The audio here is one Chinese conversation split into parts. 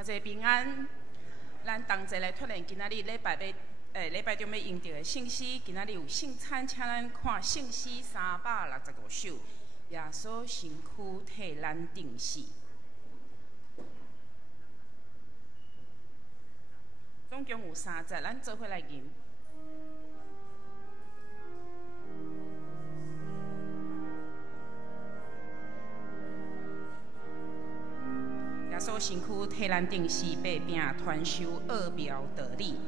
听者平安。咱同齐来脱连今仔日礼拜中要用到的圣诗，今仔日有圣餐，请咱看圣诗365首，耶稣身躯替咱定死。总共有3节，咱做伙来吟。耶稣身躯替咱定死，被拼传授奥妙道理，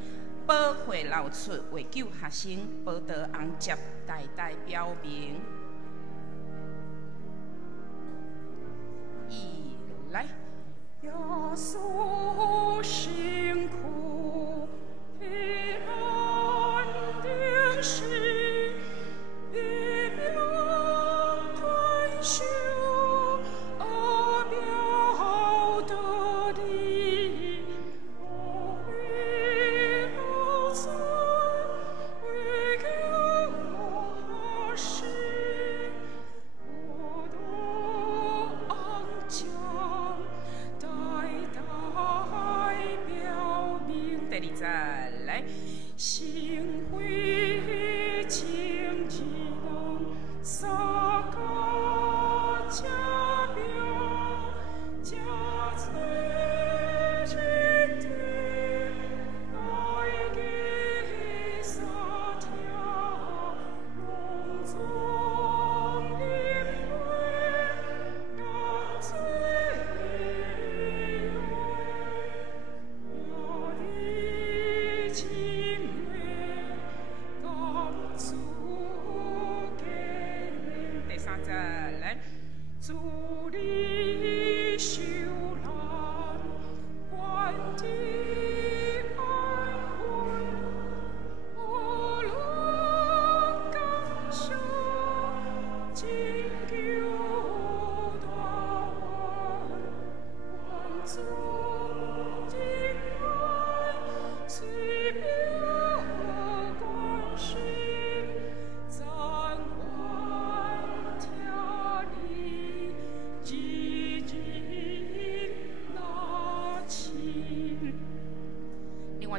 保会流出，为救学生，保道红接，代代标明。来，耶稣身躯替咱定死，被拼传授。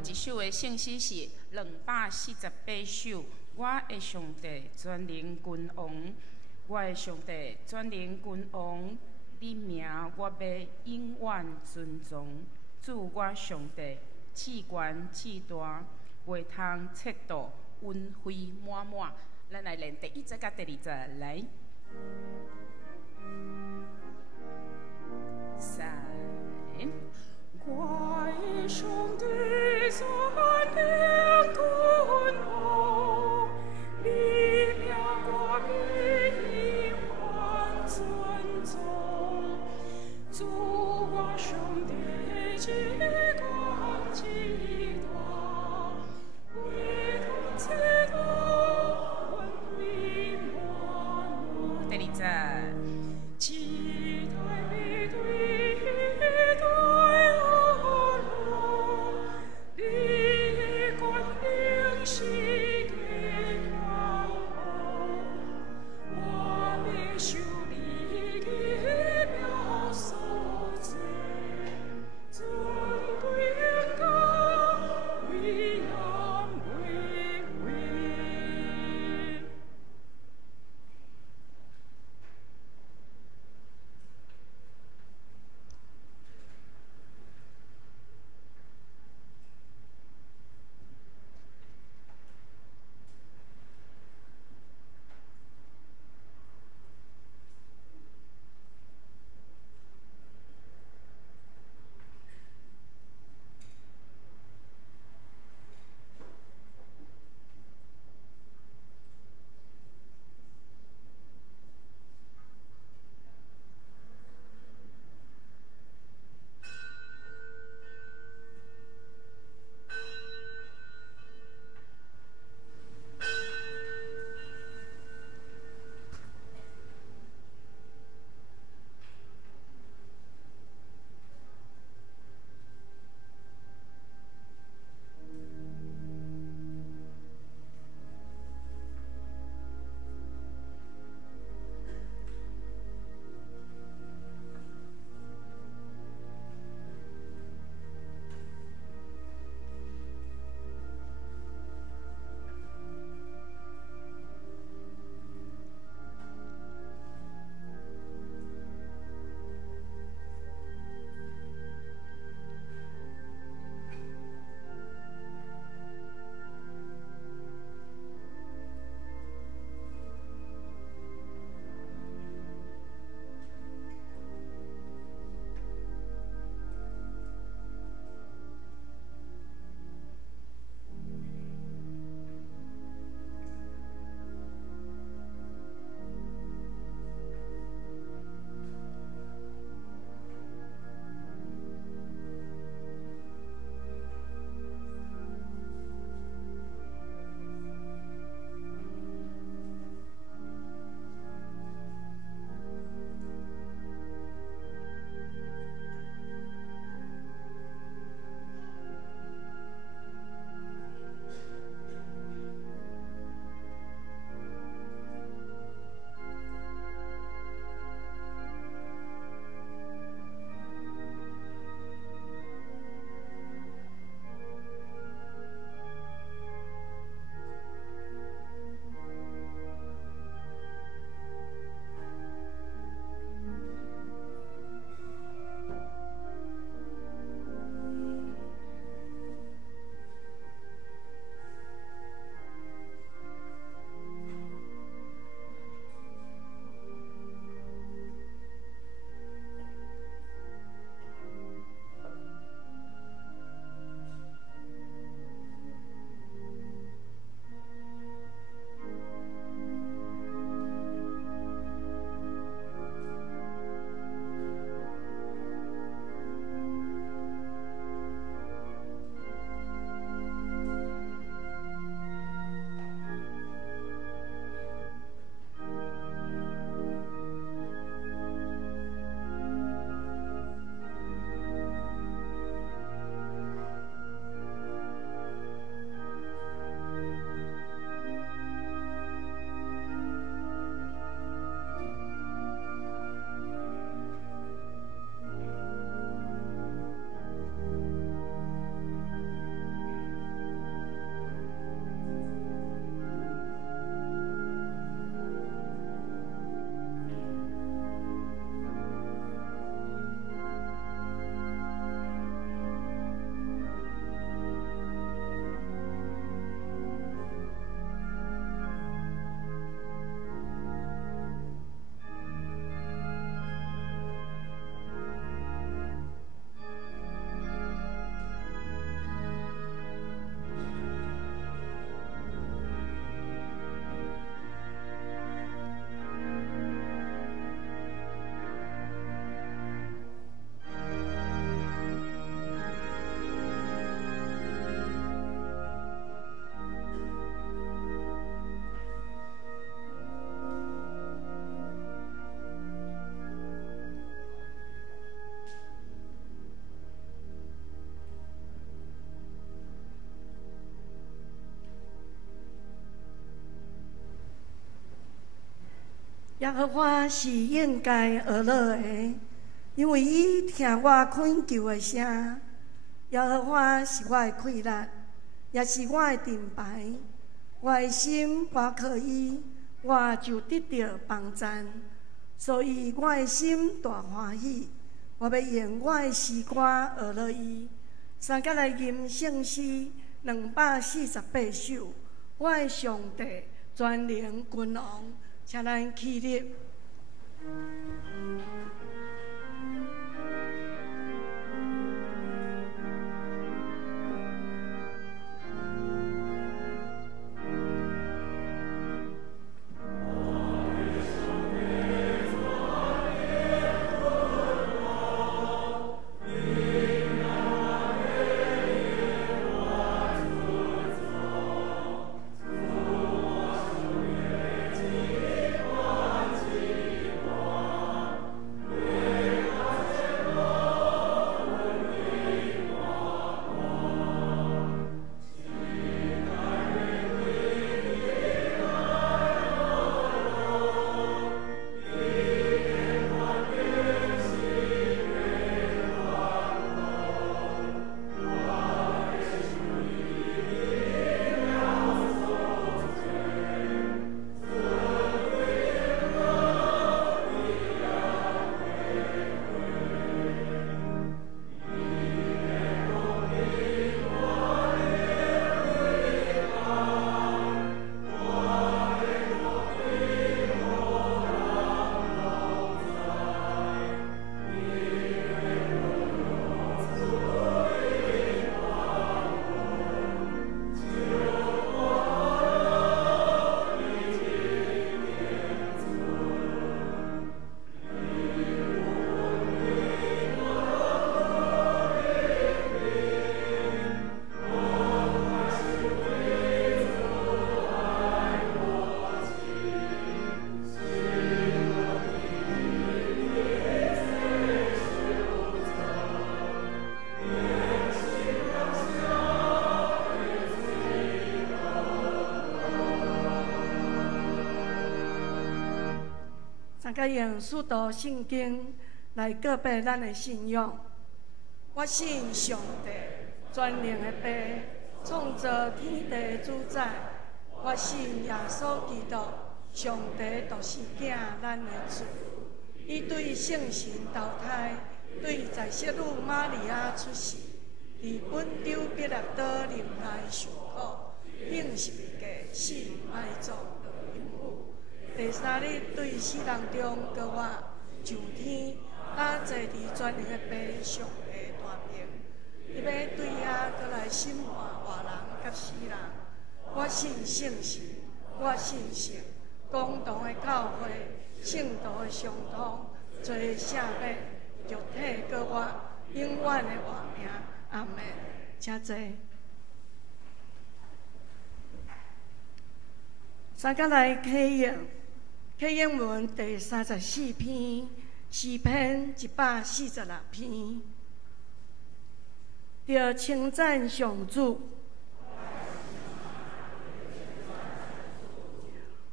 一首的圣诗是248首。我的上帝全能君王，我的上帝全能君王，你名我要永远尊重。主我上帝，至悬至大，袂通测度，恩惠满满。咱来练第1节甲第2节来。3，我的上帝全能君王，你名我必永远尊重。主我上帝至高至大，唯独测度，恩惠满满。第2节。耶和华是应该而乐的，因为伊听我恳求的声。耶和华是我的快乐，也是我的盾牌。我的心倚靠伊，我就得到帮赞。所以我的心大欢喜，我要用我的诗歌而乐伊。三甲来吟圣诗248首，我的上帝全能君王，请咱起立。甲用使徒圣经来告白咱的信仰。我信上帝，全能的爸，创造天地主宰。我信耶稣基督，上帝独生囝，咱的主。伊对圣神投胎，对在色女玛利亚出世，伫本州彼拉多灵内受苦，领十字架死埋葬落阴府。第三日对死人中高我上天，搭坐伫全能的爸上的大名。伊要对遐过来审判活人甲死人。我信圣神，我信圣公堂的教会，圣道的相通，做圣礼，肉体过我永远的活命。阿门。请坐。三甲来启应。启应文第34篇，诗篇146篇。着称赞上主，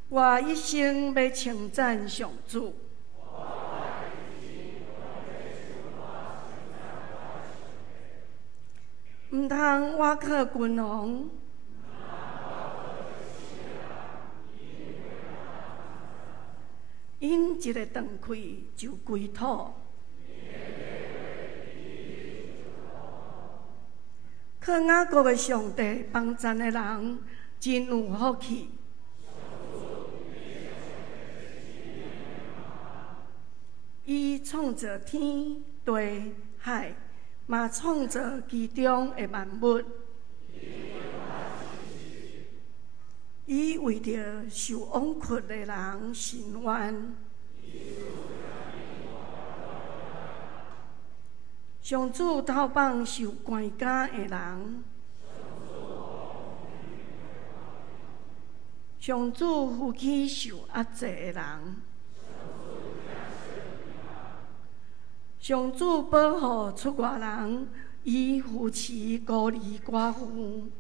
我一生要称赞上主。毋通倚靠君王。因一个断开就归土，靠雅各的上帝帮赞的人真有福气。伊创造天地海，嘛创造其中的万物。伊为着受枉屈的人伸冤，上主投放受关押的人，上主扶起受压制的人，上主保护出外人，伊扶持孤儿寡妇。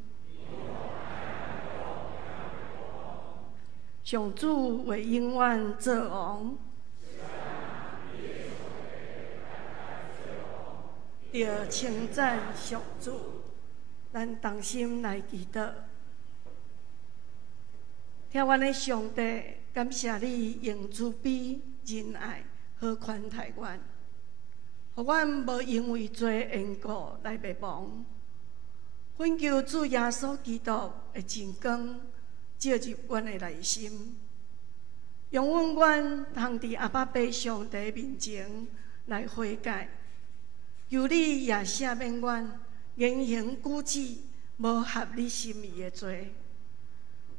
上主为永远做王，着称赞上主。咱同心来祈祷，听阮的上帝，感谢你用慈悲、仁爱好款待阮，互阮无因为罪缘故来灭亡。恳求主耶稣基督的真光照入阮的内心，容阮通伫阿爸爸上帝面前来悔改。求你也赦免阮言行举止无合你心意的罪。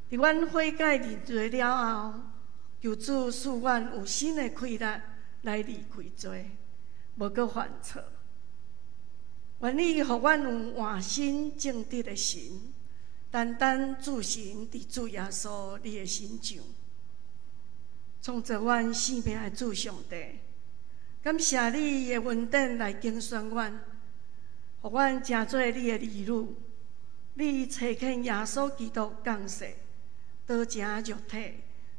伫阮悔改认罪了后，求主使阮有新的气力来离开罪，无搁犯错。愿你互阮有换心正直的心，单单自行伫主耶稣你的身上，创造阮生命的主上帝。感谢你的恩典来竞选阮，互阮成做你的儿女。你差遣耶稣基督降世，道成肉体，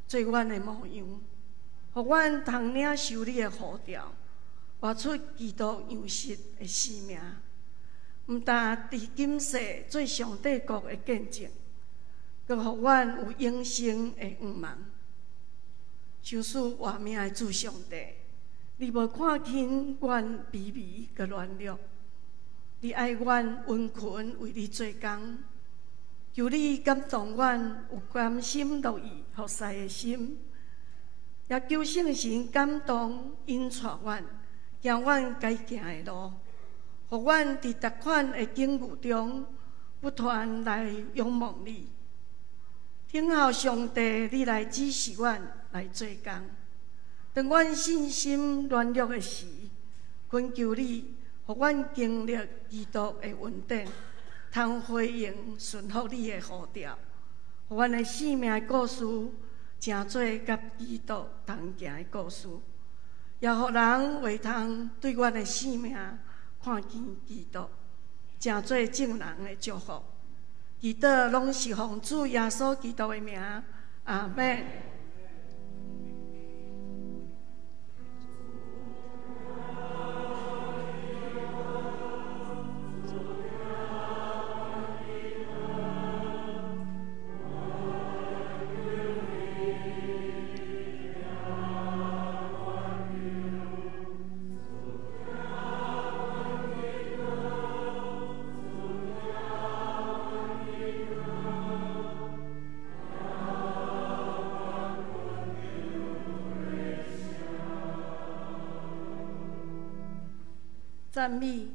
做阮的模样，互阮通领受你的呼召，活出基督样式的生命。毋但伫今世做上帝国的见证，阁互阮有永生的愿望。求主活命的主上帝，你无看轻阮卑微佮软弱，你爱阮温群为你做工。求你感动阮有甘心乐意服侍的心，也求圣神感动引带阮，行阮该行的路。互阮伫逐款的境遇中，不断来仰望你，听候上帝你来指示阮来做工。当阮信心软弱的时，恳求你，互阮经历基督的恩典，通回应顺服你的呼召，互阮的生命的故事成做甲基督同行的故事，也互人会通对阮的生命看见基督，成做正人的祝福。祈祷拢是奉主耶稣基督的名，阿们。赞美，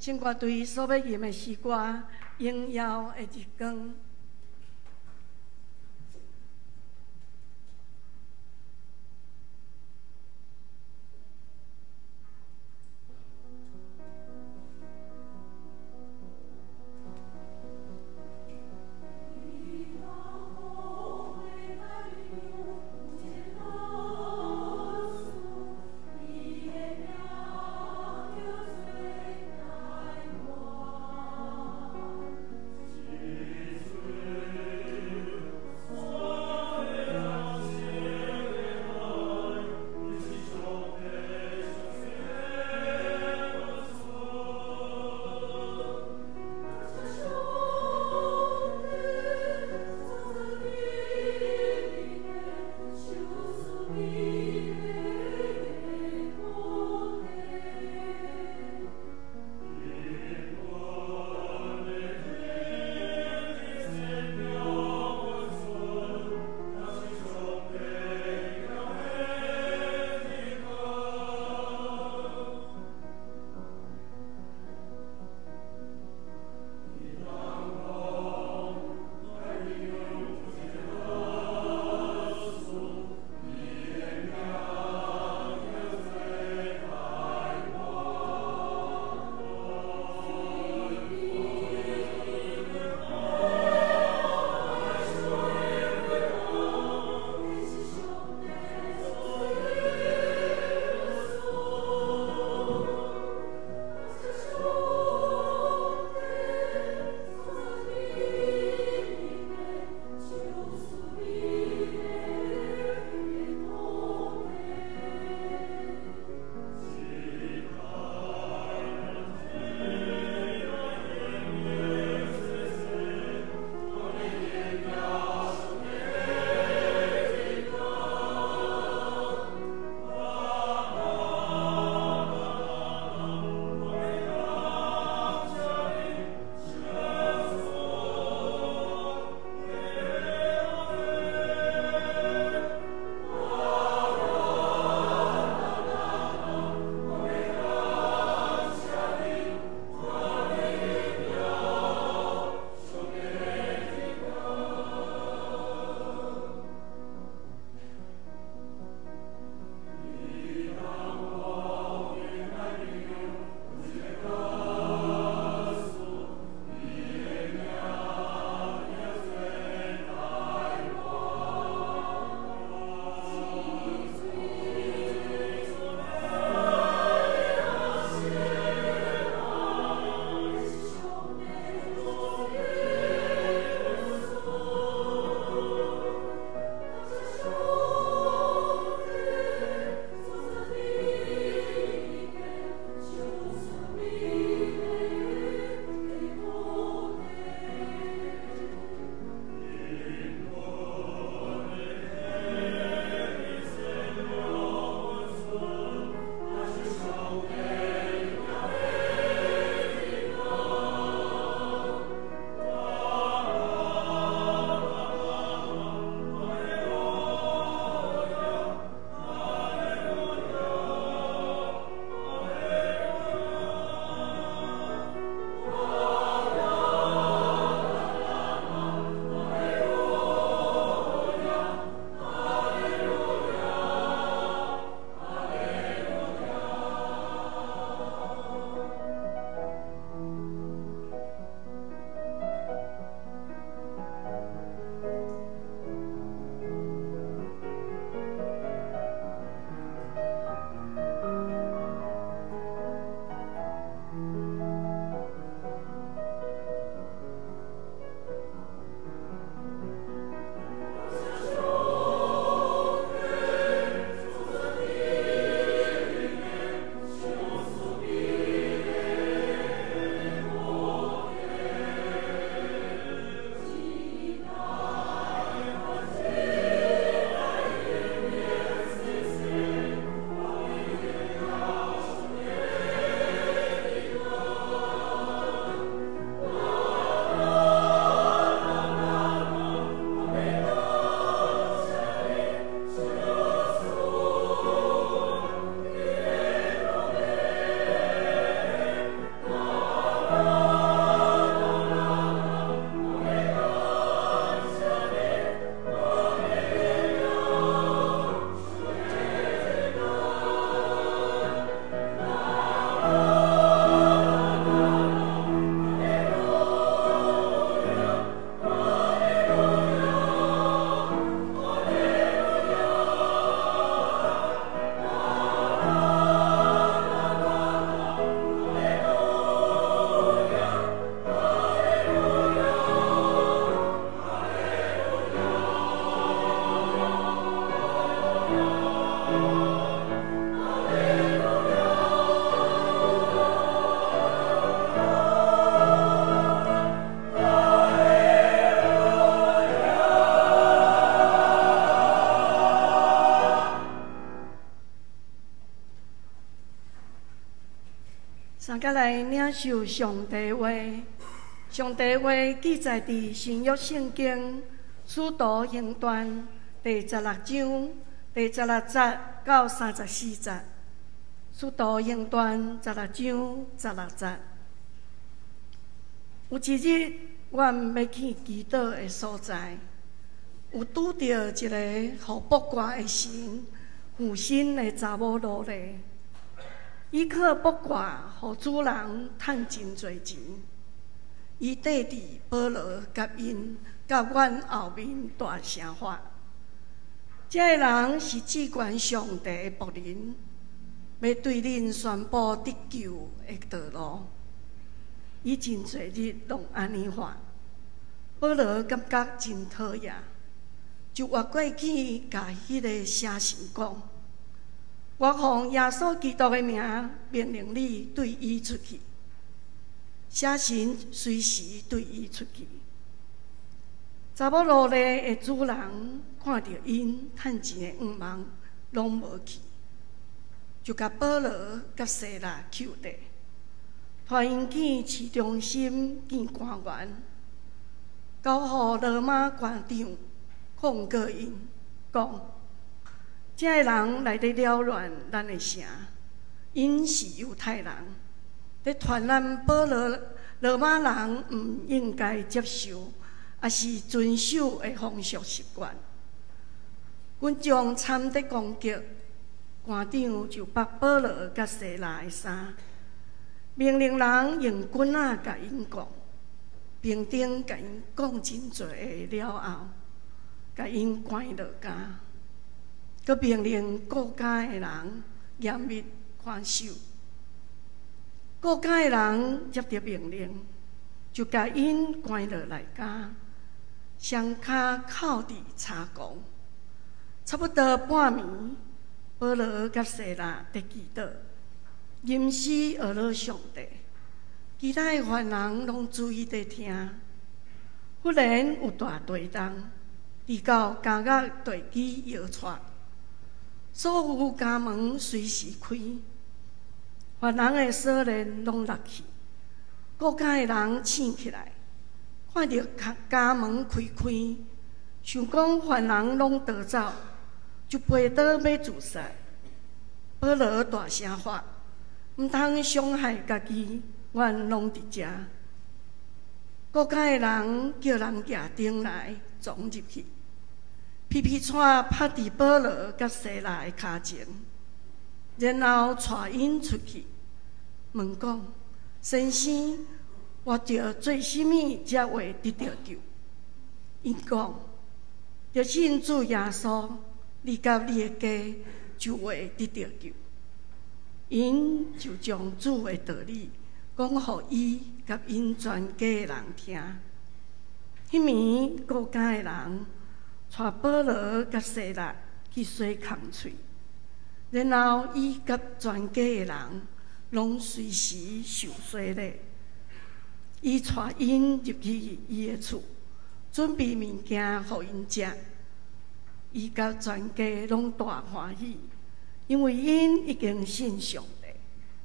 圣乐队所要吟的诗歌《荣耀的日光》。Jesus 三甲来领受上帝话。上帝话记载伫新约圣经使徒行传第16章第16节到34节。使徒行传16章16节。有一日，阮要去祈祷的所在，有拄到一个互卜卦的神附身的查某奴隶。伊靠卜卦，互主人趁真侪钱。伊缀伫保罗甲因甲阮后面大声发。这个人是至关上帝的仆人，要对恁宣布得救的道路。伊真侪日拢安尼发。保罗感觉真讨厌，就越过去甲迄个写神讲。我奉耶稣基督的名命令你对伊出去。写神随时对伊出去。查某奴隶的主人看到因趁钱的愿望拢无去，就甲保罗甲西拉扣地，带因去市中心见官员，交予罗马官长控告因，讲这个人来伫扰乱咱的城，因是犹太人，咧传咱保罗马人毋应该接受，也是遵守的风俗习惯。军将参得攻击，官长就把保罗甲西拉的衫，命令人用棍仔甲因讲，兵丁甲因讲真侪了后，甲因关落监。佮命令顾家的人严密看守。顾家的人接到命令，就甲因关落内监，双脚靠伫柴床。差不多半暝，保罗甲西拉伫祈祷，吟诗学了上帝，其他的犯人拢注意伫听。忽然有大地动，直到监狱地基摇晃。所有家门随时开，犯人的锁链拢落去，顾家的人醒起来，看到家门开开，想讲犯人拢逃走，就飞倒要自杀。保罗大声发：毋通伤害家己，阮拢伫遮。顾家的人叫人举钉来撞入去。皮皮带拍伫保罗甲西拉的骹前，然后带因出去，问讲：先生，我着做甚物才会得到救？因讲：着信主耶稣，你甲你的家就会得到救。因就将主的道理讲予伊甲因全家的人听。迄暝，顾家的人带保罗甲西拉去洗空喙，然后伊甲全家的人拢随时受洗礼。伊带因入去伊的厝，准备物件互因食。伊甲全家拢大欢喜，因为因已经信上帝，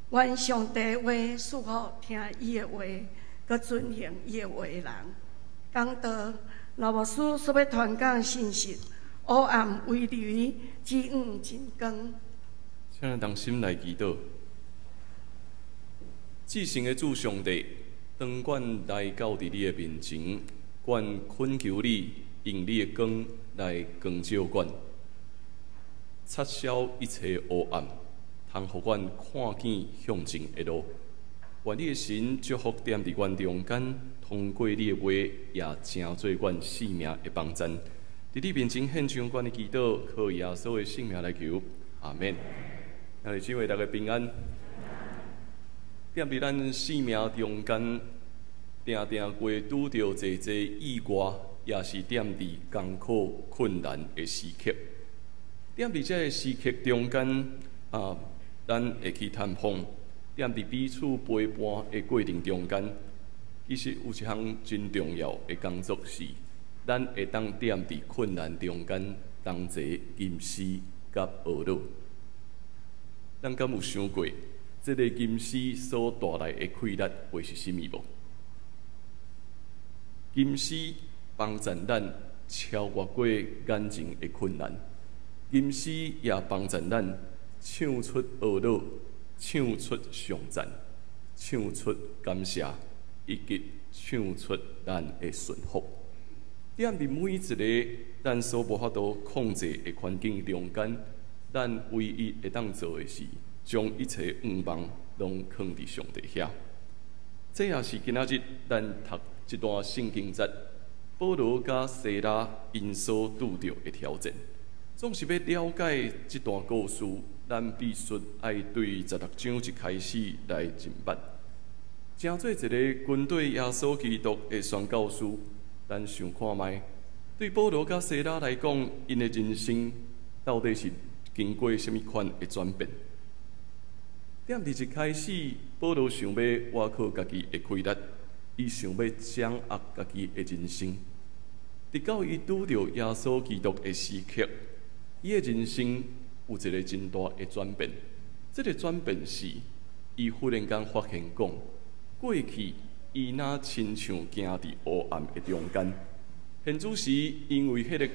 愿上帝话赐予听伊的话，佮遵行伊的话的人。讲道。老牧师所要传讲信息，黑暗围篱，指远真光。请咱同心来祈祷。至圣的主上帝，当阮来到伫你的面前，阮恳求你用你的光来光照阮，擦消一切黑暗，通互阮看见向前的路。愿你的神祝福踮伫阮中间。通过你的话，也成做阮生命的帮助。伫你面前献上阮的祈祷，靠耶稣的性命来求，阿免。兄弟姊妹，大家平安。踮伫咱生命中间，定定会拄着侪侪意外，也是踮伫艰苦困难的时刻。踮伫这个时刻中间，咱会去探访，踮伫彼此陪伴的过程中间。其实有一项真重要的工作是，咱会当踮伫困难中间，同齐吟诗甲学乐。咱敢有想过，这个金丝所带来的快乐会是甚物无？金丝帮助咱超越过眼前的困难，金丝也帮助咱唱出懊恼，唱出颂赞，唱出感谢，以及唱出咱的顺服。踮伫每一个咱所无法度控制的环境中间，咱唯一会当做的是，将一切愿望拢放伫上帝遐。这也是今仔日咱读一段圣经节，保罗甲西拉因所拄着的挑战。总是要了解这段故事，咱必须爱对16章一开始来认捌。正做一个军队耶稣基督的宣教师，咱想看卖，对保罗甲西拉来讲，因的人生到底是经过什么款的转变？踮伫一开始，保罗想要挖靠家己的快乐，伊想要掌握家己的人生。直到伊拄着耶稣基督的时刻，伊的人生有一个真大的转变。这个转变是，伊忽然间发现讲，过去伊若亲像行伫黑暗的中间，现主时因为迄个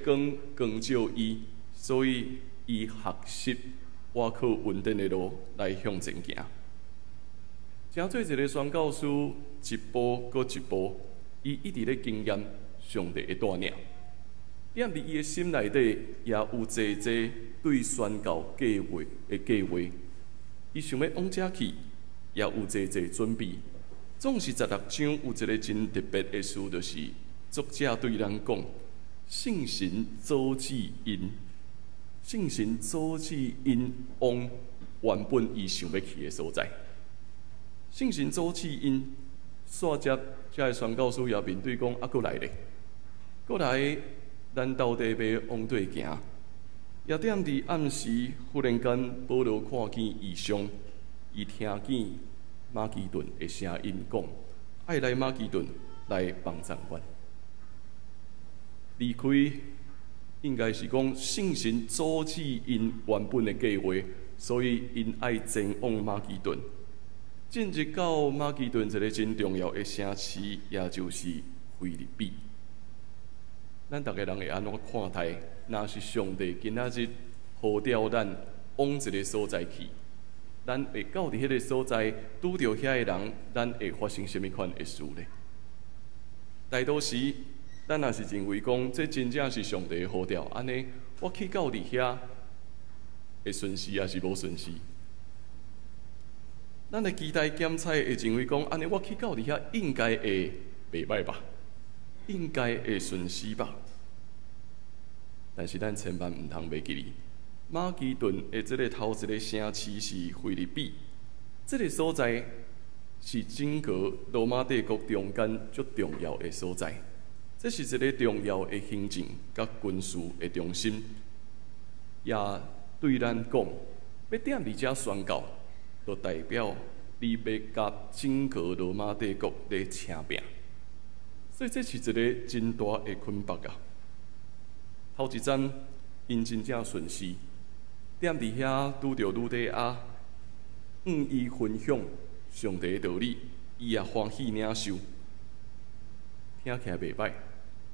光照伊，所以伊学习挖靠稳定的路来向前行。正做一个宣教师，一步搁一步，伊一直咧经验上帝的带领。踮伫伊的心内底，也有济济对宣教计划的计划。伊想要往遮去，也有济济准备。总是16章有一个真特别的事，就是作者对咱讲：圣神阻止因，圣神阻止因往原本伊想要去的所在。圣神阻止因，煞接遮个宣教师也面对讲：啊，搁来咧，搁来。咱到底要往对行？也踮伫暗时，忽然间，保罗看见异象，伊听见马其顿的声音讲：爱来马其顿来帮助阮。离开应该是讲圣神阻止因原本的计划，所以因爱前往马其顿。进入到马其顿一个真重要的城市，也就是腓立比。咱逐个人会安怎看待？若是上帝今仔日呼召咱往一个所在去，咱会到伫迄个所在拄着遐个人，咱会发生什么款的事呢？大多时，咱若是认为讲，这真正是上帝的呼召，安尼我去到伫遐会顺时，还是无顺时？咱的期待检测会认为讲，安尼我去到伫遐应该会袂歹吧？应该会顺时吧，但是咱千万唔通袂记哩。马其顿的这个头一个城市是腓立比，这个所在是整个罗马帝国中间最重要的所在。这是一个重要的行政甲军事的中心，也对咱讲，要踮伫遮宣告，就代表你要甲整个罗马帝国咧请拼。所以这是一个真大的捆绑啊！头一站，因真正顺势，踮伫遐拄着吕底亚，伊分享上帝的道理，伊也欢喜领受，听起来袂歹。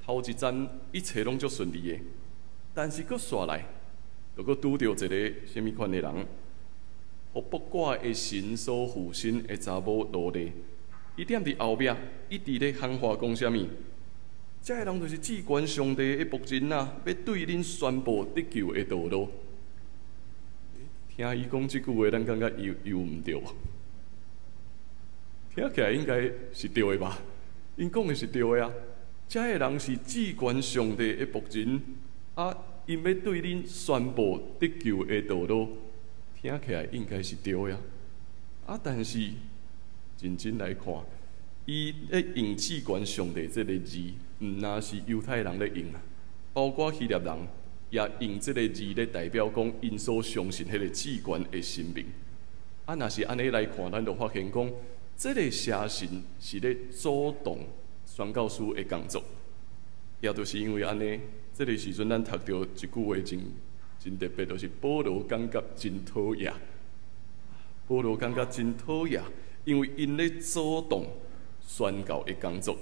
头一站一切拢足顺利的，但是佫煞来，就佫拄着一个什么款的人，互八卦的神所附身的查某罗莉。伊踮伫后壁，一直咧喊话讲啥物？这个人就是至关上帝的仆人啊，要对恁宣布得救的道路。听伊讲即句话，咱感觉又毋对，听起来应该是对的吧？因讲的是对的啊。这个人是至关上帝的仆人啊，因要对恁宣布得救的道路，听起来应该是对的啊。但是认真来看，伊咧用至关上帝这个字，毋单是犹太人咧用啊，包括希腊人也用这个字咧代表讲因所相信迄个至关的神明。啊，若是安尼来看，咱就发现讲，这个邪神是咧主动宣教师的工作，也就是因为安尼，这个时阵咱读到一句话真特别，就是保罗感觉真讨厌。保保罗感觉真讨厌，因为因咧阻挡宣教的工作。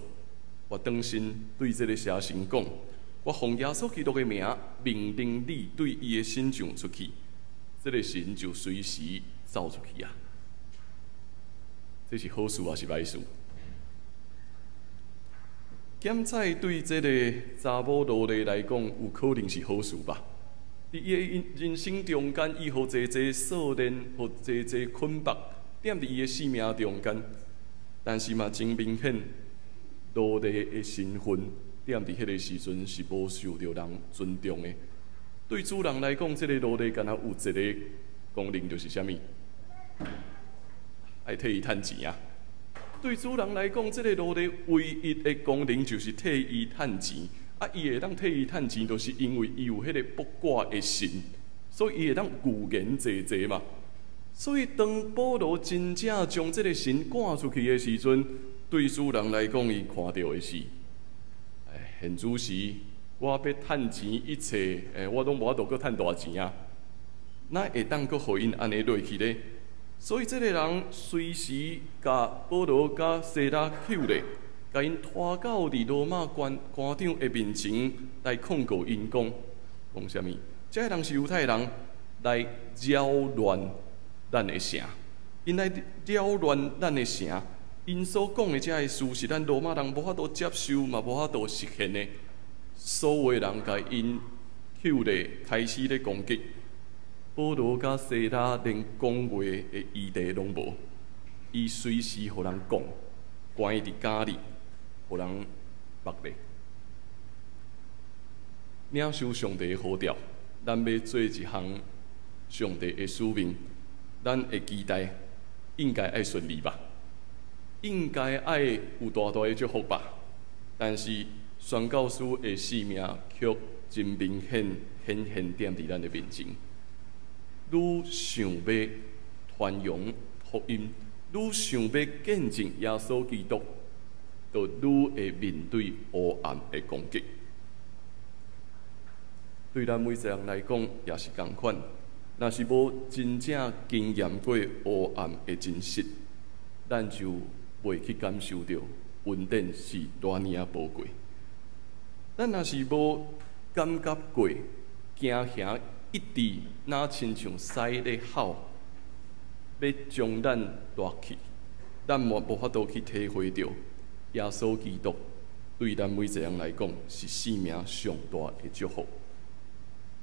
我当心对这个写信讲，我奉耶稣基督的名命令你对伊的信上出去，这个神就随时走出去啊！这是好事还是歹事？检采对这个查某罗莉来讲，有可能是好事吧？伫伊的人生中间，伊互济济锁链，互济济捆绑，踮伫伊的生命中间。但是嘛，真明显，罗莉的身份踮伫迄个时阵是无受到人尊重的。对主人来讲，这个罗莉敢若有一个功能，就是啥物？爱替伊趁钱啊！对主人来讲，这个罗莉唯一的功能就是替伊趁钱。啊，伊会当替伊趁钱，就是因为伊有迄个卜卦的神，所以伊会当预言济济嘛。所以当保罗真正将这个神赶出去的时阵，对主人来讲，伊看到的是，现主时我要趁钱一切，我拢无法度搁趁大钱啊，哪会当搁互因安尼落去咧？所以这个人随时甲保罗甲西拉扣咧。甲因拖到伫罗马官长的面前来控告因讲啥物？这人是犹太人来扰乱咱的城，因来扰乱咱的城，因所讲的这个事是咱罗马人无法度接受，嘛无法度实现的。所有人甲因口咧开始咧攻击，保罗甲西拉连讲话的余地拢无，伊随时互人讲，关伫家里。互人目咧，领受上帝的呼召，咱要做一项上帝的使命，咱会期待应该爱顺利吧，应该爱有大大的祝福吧。但是宣教师的使命却真明显显踮伫咱的面前。愈想要传扬福音，愈想要见证耶稣基督。就愈会面对黑暗的攻击。对咱每一个人来讲，也是同款。若是无真正经验过黑暗的真实，咱就袂去感受到恩典是偌尔啊宝贵。咱若是无感觉过惊吓一直哪亲像狮咧吼，要将咱夺去，咱无法度去体会到。耶稣基督对咱每一个人来讲是生命上大的祝福。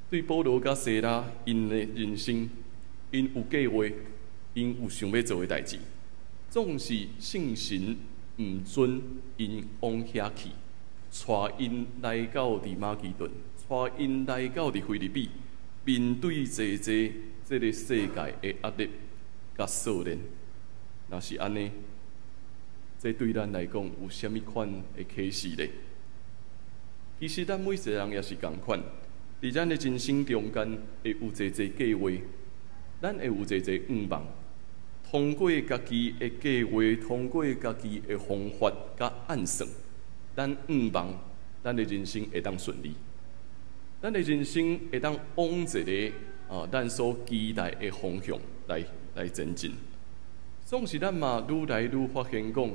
对保罗甲西拉，因的人生，因有计划，因有想要做的代志，总是圣神唔准因往遐去，带因来到伫马其顿，带因来到伫腓立比，面对济这个世界的压力甲锁链。若是安尼。这对咱来讲有啥物款的启示呢？其实咱每一个人也是同款，伫咱的人生中间会有济计划，咱会有济愿望。通过家己的计划，通过家己的方法甲暗算，咱愿望咱的人生会当顺利，咱的人生会当往一个咱所期待的方向来前进。总是咱嘛愈来愈发现讲，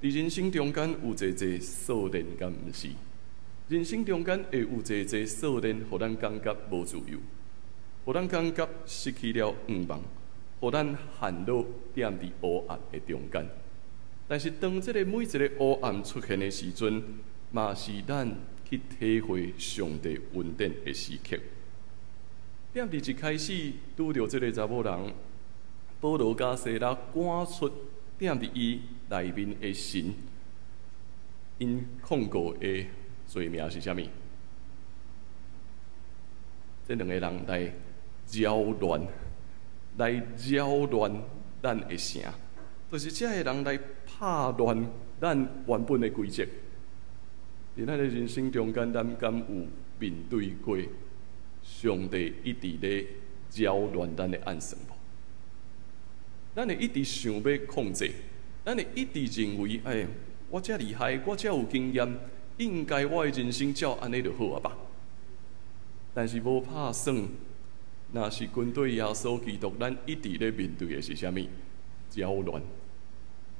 伫人生中间有济锁链，敢毋是？人生中间会有济锁链，互咱感觉无自由，互咱感觉失去了愿望，互咱烦恼踮伫黑暗的中间。但是当这个每一个黑暗出现的时阵，嘛是咱去体会上帝恩典的时刻。踮伫一开始拄着这个查某人。保罗甲西拉赶出踮伫伊内面的神，因控告的罪名是啥物？这两个人来扰乱咱的城，就是这个人来拍乱咱原本的规则。伫咱的人生中间，咱敢有面对过上帝一直咧扰乱咱的暗算无？咱会一直想要控制，咱会一直认为，我遮厉害，我遮有经验，应该我的人生照安尼就好啊吧。但是无拍算，若是军队耶稣基督，咱一直咧面对的是啥物？扰乱。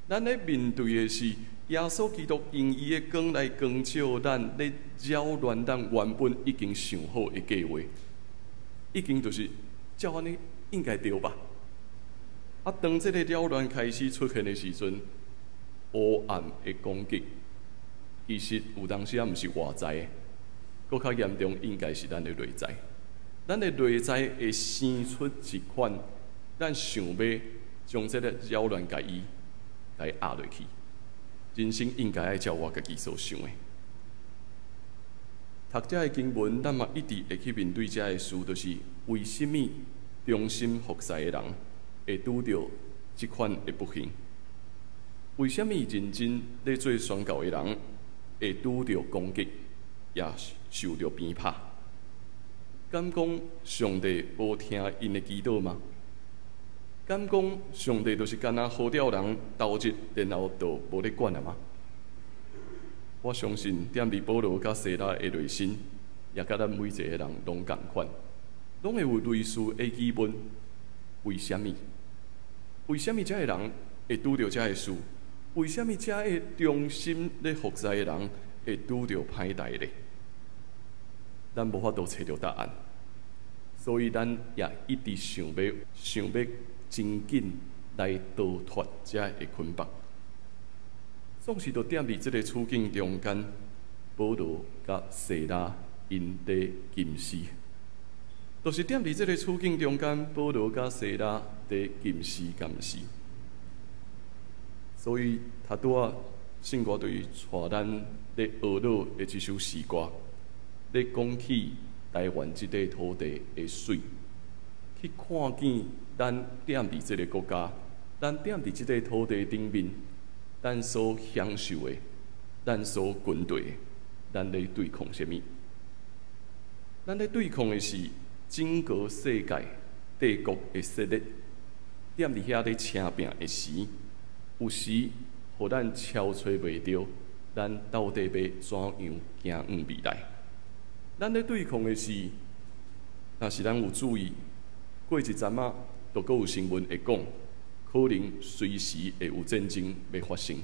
咱咧面对的是耶稣基督用伊的光来光照咱，咧扰乱咱原本已经想好的计划，已经就是照安尼应该对吧？啊，当这个扰乱开始出现的时阵，黑暗的攻击，其实有当时啊，毋是外在的，搁较严重应该是咱的内在。咱的内在会生出一款，咱想要将这个扰乱甲伊来压落去。人生应该爱照我家己所想的。读这个经文，咱嘛一直会去面对这个事，就是为什么忠心服侍的人会拄到这款的不幸？为什么认真咧做宣教的人会拄到攻击，也受到鞭挞？敢讲上帝无听因的祈祷吗？敢讲上帝就是干那好吊人斗日，然后就无咧管了吗？我相信踮伫保罗甲西拉的内心，也甲咱每一个人拢共款，拢会有类似的疑问：为什么？为什么这个人会拄到这个事？为什么这个忠心咧服侍的人会拄到歹代咧？咱无法度找到答案，所以咱也一直想要真紧来逃脱这个捆绑。总是着踮伫这个处境中间，保罗甲西拉因在吟诗，就是踮伫这个处境中间，保罗甲西拉在吟诗感诗。所以他拄啊圣歌队带咱咧学到的这首诗歌，咧讲起台湾这块土地的水，去看见咱踮伫这个国家，咱踮伫这块土地顶面，咱所享受的，咱所军队的，咱咧对抗什么？咱咧对抗的是整个世界帝国的势力，踮伫遐咧请拼的时，有时互咱超找袂着，咱到底要怎样行往未来？咱咧对抗的是，若是咱有注意，过一阵仔，就阁有新闻会讲，可能随时会有战争要发生。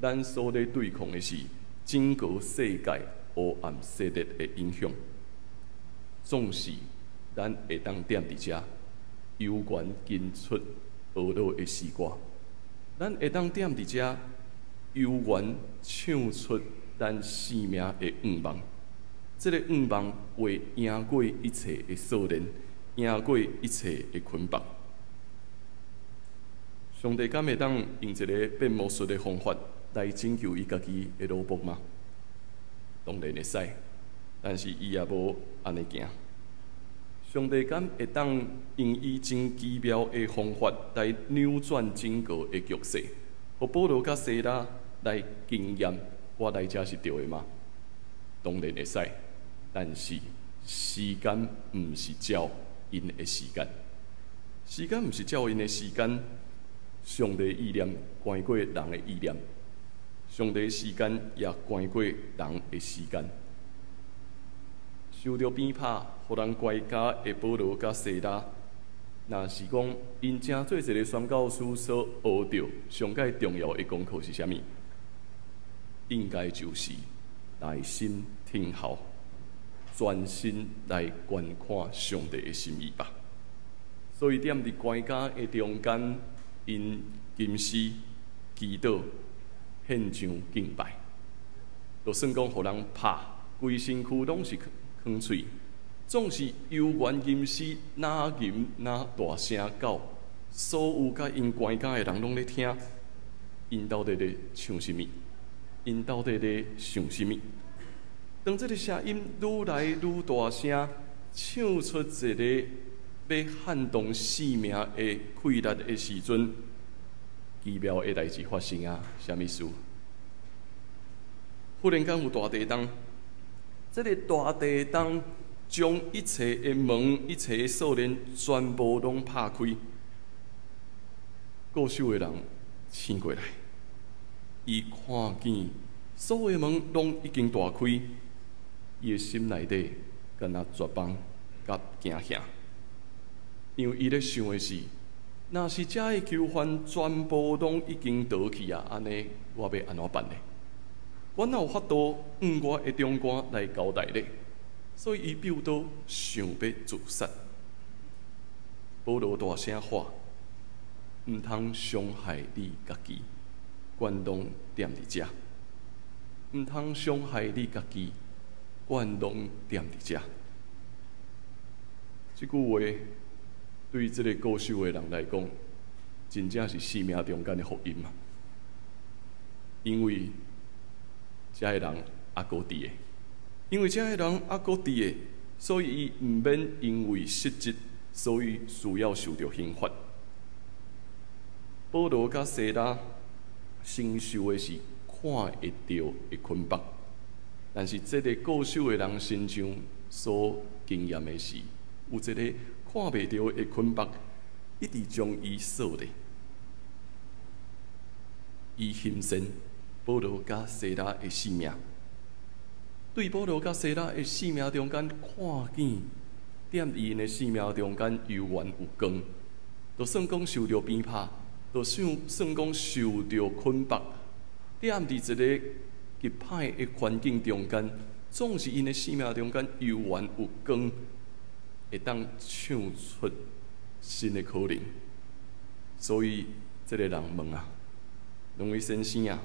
咱所咧对抗的是整个世界黑暗势力的影响。总是咱会当踮伫遮，悠闲吟出学老的诗歌。咱会当踮伫遮，悠闲唱出咱生命的愿望。这个愿望会赢过一切的锁链，赢过一切的捆绑。上帝敢会当用一个变魔术的方法来拯救伊家己的奴仆吗？当然会使，但是伊也无安尼行。上帝敢会当用伊真奇妙的方法来扭转整个的局势，互保罗甲西拉来经验我来遮是对的吗？当然会使，但是时间毋是照因的时间，时间毋是照因的时间。上帝意念关过人的意念，上帝时间也关过人的时间。受到鞭挞，互人怪家的保罗甲西拉，若是讲因正做一个宣教师所学到上界重要的功课是啥物？应该就是耐心听候，专心来观看上帝的心意吧。所以踮伫关家的中间。因吟诗、祈祷、献上敬拜，就算讲互人拍，规身躯拢是囥喙，总是悠闲吟诗，哪吟哪大声叫，所有甲因关家的人拢咧听，因到底咧唱什么？因到底咧想什么？当这个声音愈来愈大声，唱出一个要撼动生命的溃裂的时阵，奇妙的代志发生啊！什么事？忽然间有大地震，这个大地震将一切的门、一切的锁链全部拢拍开，过手的人醒过来，伊看见所有的门拢已经大开，伊的心内底敢若绝望甲惊吓。因为伊咧想的是，若是遮的囚犯全部拢已经倒去啊，安尼我要安怎办呢？我哪有法度我的长官来交代咧？所以伊表导想要自杀。保罗大声喊：毋通伤害你家己，关拢踮伫遮。毋通伤害你家己，关拢踮伫遮。这句话对这个高手的人来讲，真正是生命中间的福音嘛。因为这个人还搁伫的，因为这个人还搁伫的，所以伊毋免因为失职，所以需要受到刑罚。保罗甲西拉承受的是看会到的捆绑，但是这个高手的人身上所经验的是，有一个看袂到的捆绑，一直将伊锁咧。伊牺牲保罗甲西拉的性命，对保罗甲西拉的性命中间看见，踮伊的性命中间有缘有光，就算讲受到鞭拍，就算讲受到捆绑，踮伫一个极歹的环境中间，总是因的性命中间有缘有光，会当唱出新的可能。所以，这个人问啊，两位先生啊，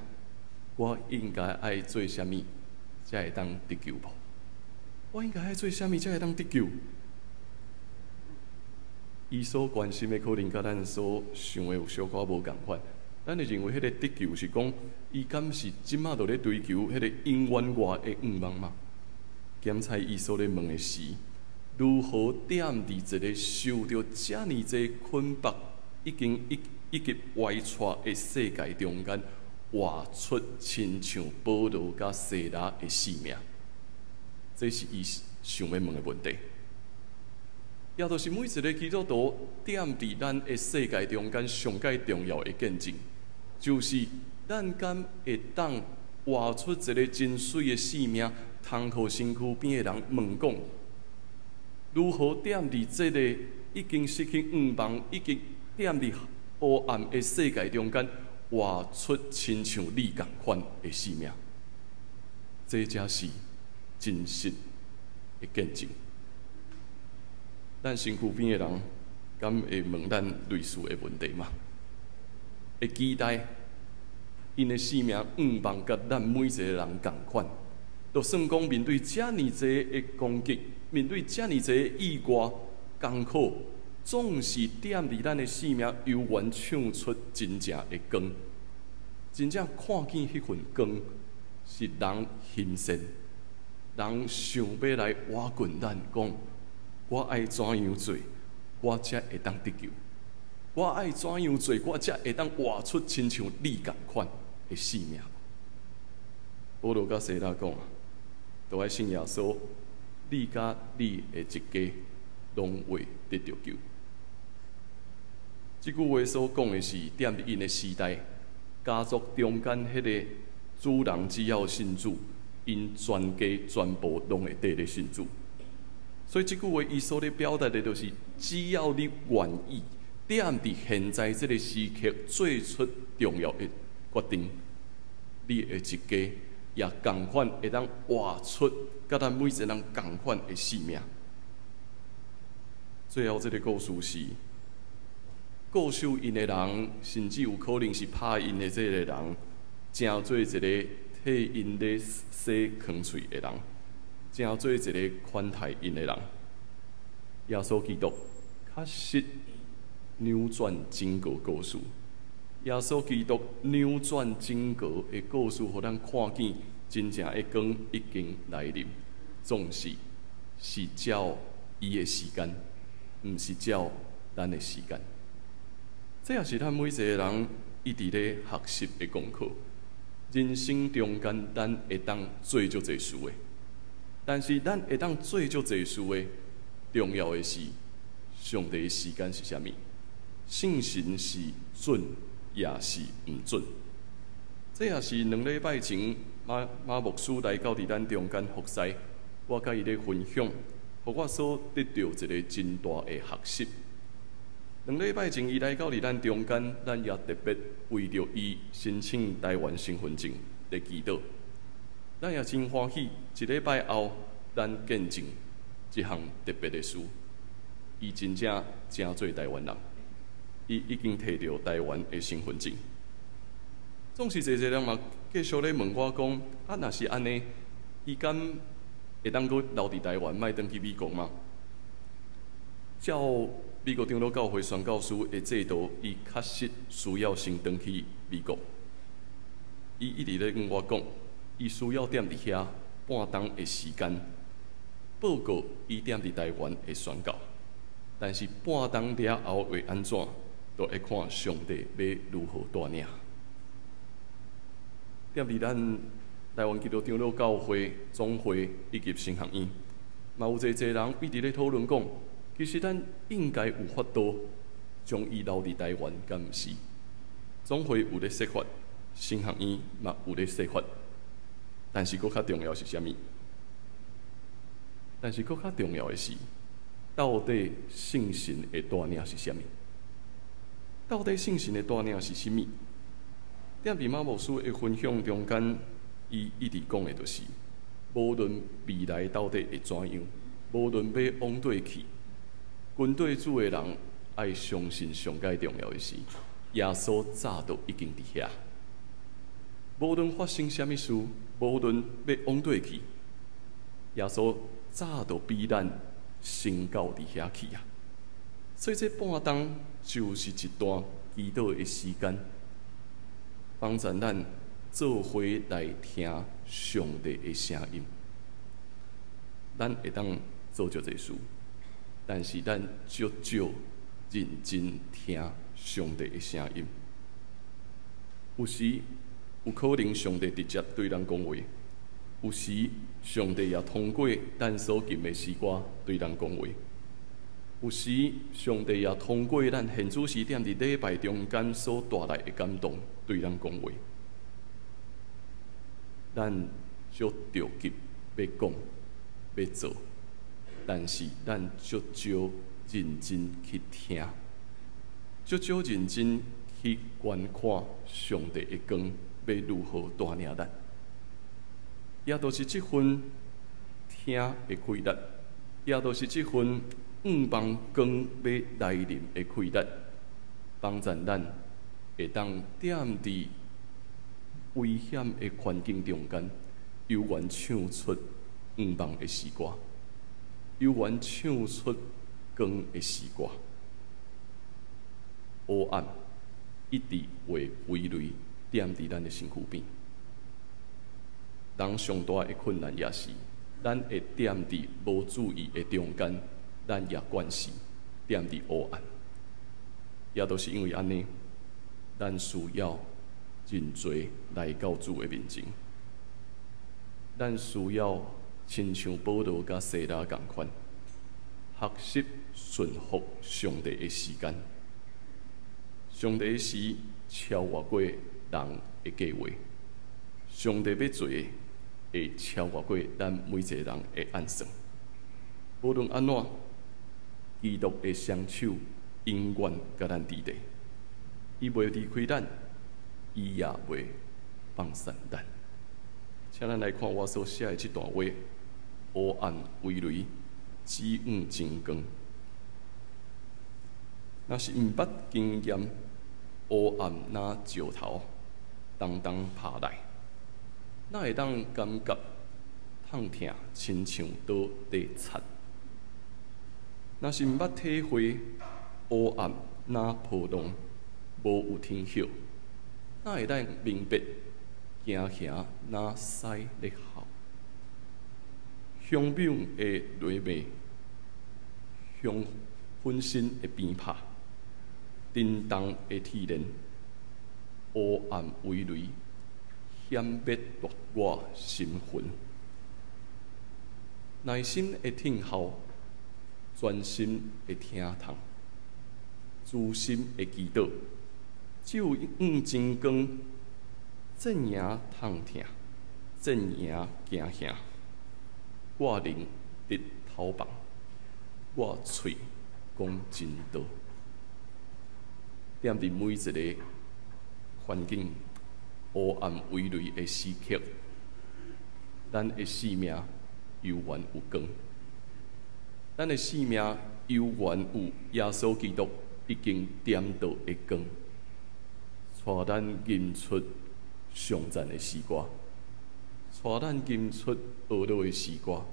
我应该爱做啥物，才会当得救无？我应该爱做啥物，才会当得救？伊所关心的可能甲咱所想的有小可无共款。咱会认为迄个得救是讲，伊敢是即马就咧追求迄个永远外的愿望吗？检查伊所咧问的是，如何踮伫一个受到遮尼济捆绑，已经歪错的世界中间，活出亲像保罗甲西拉的性命？这是伊想要问的问题。也就是每一个基督徒踮伫咱的世界中间上界重要的见证，就是咱敢会当活出一个真水的生命，通互身躯边的人问讲，如何踮伫这个已经失去愿望、已经踮伫黑暗的世界中间，活出亲像你共款的生命？这才是真实的见证。咱身躯边的人，敢会问咱类似的问题吗？会期待因的生命愿望甲咱每一个人共款？就算讲面对遮尼济的攻击，面对遮尼济的意外艰苦，总是踮伫咱的生命，犹原唱出真正的光。真正看见迄份光，是人牺牲，人想要来挖滚咱讲。我爱怎样做，我才会当得救？我爱怎样做，我才会当活出亲像你共款的生命？保罗甲西拉讲啊，都爱信耶稣，你甲你的一家拢会得到救。这句话所讲的是，踮伫因的时代，家族中间迄个主人只要信主，因全家全部拢会得咧信主。所以这句话伊所咧表达的，就是只要你愿意踮伫现在这个时刻做出重要的决定，你的一家也同款会当活出甲咱每一个人同款的生命。最后这个故事是，固守因的人，甚至有可能是拍因的这个人，成做一个替因咧洗空嘴的人。正做一个款待因的人，耶稣基督确实扭转整个故事。耶稣基督扭转整个的故事，互咱看见真正的光已经来临。总是照伊的时间，毋是照咱的时间。这也是咱每一个人一直咧学习的功课。人生中间，咱会当做足侪事的。但是，咱会当做足侪事的，重要的是，上帝的时间是啥物？圣神是准，也是毋准。这也是2礼拜前马牧师来到伫咱中间服侍，我甲伊咧分享，互我所得到一个真大的学习。2礼拜前，伊来到咱中间，咱也特别为着伊申请台湾身份证来祈祷。咱也真欢喜，1礼拜后，咱见证一项特别的事。伊真正做台湾人，伊已经摕到台湾的身份证。总是侪人嘛，继续咧问我讲：啊，若是安尼，伊敢会当阁留伫台湾，莫转去美国吗？照美国长老教会宣教师的制度，伊确实需要先转去美国。伊一直咧跟我讲，伊需要踮伫遐半冬的时间，报告伊踮伫台湾的宣教。但是半冬了后会安怎，都要看上帝要如何带领。踮伫咱台湾基督长老教会总会以及神学院，嘛有侪人一直咧讨论讲。其实咱应该有法度将伊留伫台湾，敢毋是？总会有咧说法，神学院嘛有咧说法，但是佫较重要是啥物？但是佫较重要的是，到底圣神的带领是啥物？到底圣神的带领是啥物？踮伫马牧师的分享中间，伊一直讲的就是，无论未来到底会怎样，无论要往对去。军队主的人爱相信上界重要的是，耶稣早都已经伫遐。无论发生啥物事，无论要往对去，耶稣早都比咱先到伫遐去啊！所以这半冬就是一段祈祷的时间，帮助咱做伙来听上帝的声音。咱会当做着这事。但是，咱少少认真听上帝的声音。有时有可能上帝直接对咱讲话，有时上帝也通过咱所吟的诗歌对咱讲话，有时上帝也通过咱现主时点伫礼拜中间所带来的感动对咱讲话。咱少着急要讲要做。但是，咱少少认真去听，少少认真去观看上帝的光要如何带领咱，也都是这份听的开力，也都是这份望光要来临的开力，帮助咱会当踮伫危险的环境中间，悠然唱出望的诗歌。悠然唱出光的诗歌，黑暗一直会围累踮伫咱的身躯边。人上大的困难也是，咱会踮伫无注意的中间，咱也惯势踮伫黑暗。也都是因为安尼，咱需要认罪来到主的面前，咱需要。亲像保罗甲西拉同款，学习顺服上帝的时间。上帝的事超越过人的计划，上帝要做的会超越过咱每一个人的暗算。无论安怎，基督的双手永远甲咱伫地，伊袂离开咱，伊也袂放散咱。请咱来看我所写的这段话。黑暗围雷，指望真光。若是毋捌经验，黑暗若石头，重重拍来，哪会当感觉痛痛，亲像倒地擦？若是毋捌体会，黑暗若波浪，无有天晓，哪会当明白？行行若驶咧后。凶猛的雷鸣，向分身的鞭拍，震动的铁链，黑暗围雷，险要夺我心魂。耐心的听候，专心的听从，诛心的祈祷，只有望真光，镇赢痛痛，镇赢惊吓。我灵直头棒，我嘴讲真道。踮伫每一个环境黑暗微雷的时刻，咱的生命犹原有光，咱的生命犹原有耶稣基督已经点到的光，带咱吟出上赞的诗歌，带咱吟出学到的诗歌，